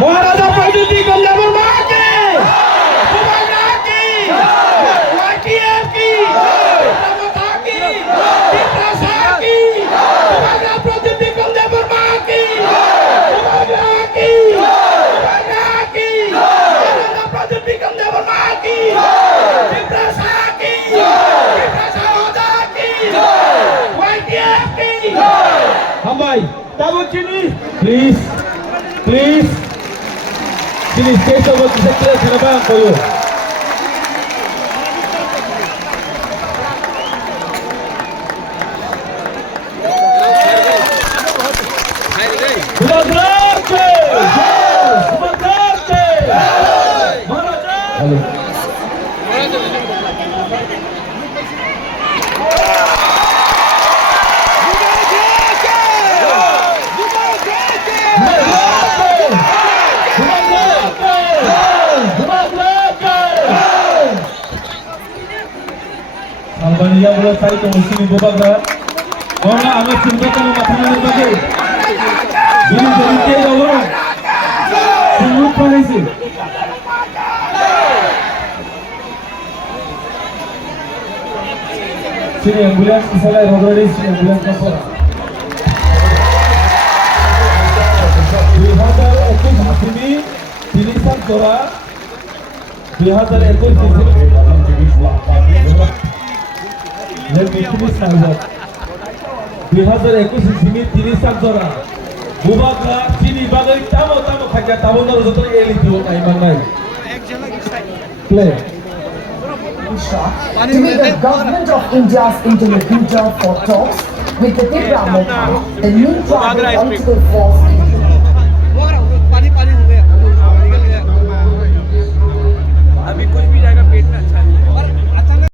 महाराजा प्रद्युति कमलावर माके सुभाना की वाटीएफ की प्रमथा की विकासा की सुभाना प्रद्युति कमलावर माके सुभाना की महाराजा प्रद्युति कमलावर माके विकासा की विकासा होदा की वाटीएफ की हम भाई तब चीनी Please, sini stage over kita kenapa koyo? Albania mulai tadi ke musim babak dah. Orang amat cinta sama makanan berbagai. 이제 여러분 중국판이지. Sini ambulans saya Rodriguez sini ambulans kapal. 2021 아침이 비니상 조라 2021 Let me finish my work. 2021 sini 비니상 조라 무박라 sini bagay tamo kanya tamo na roto eli diwo na imang nay. Play. Today, the government of India's interlocutor for talks with the Tipra movement, the new tribal political force in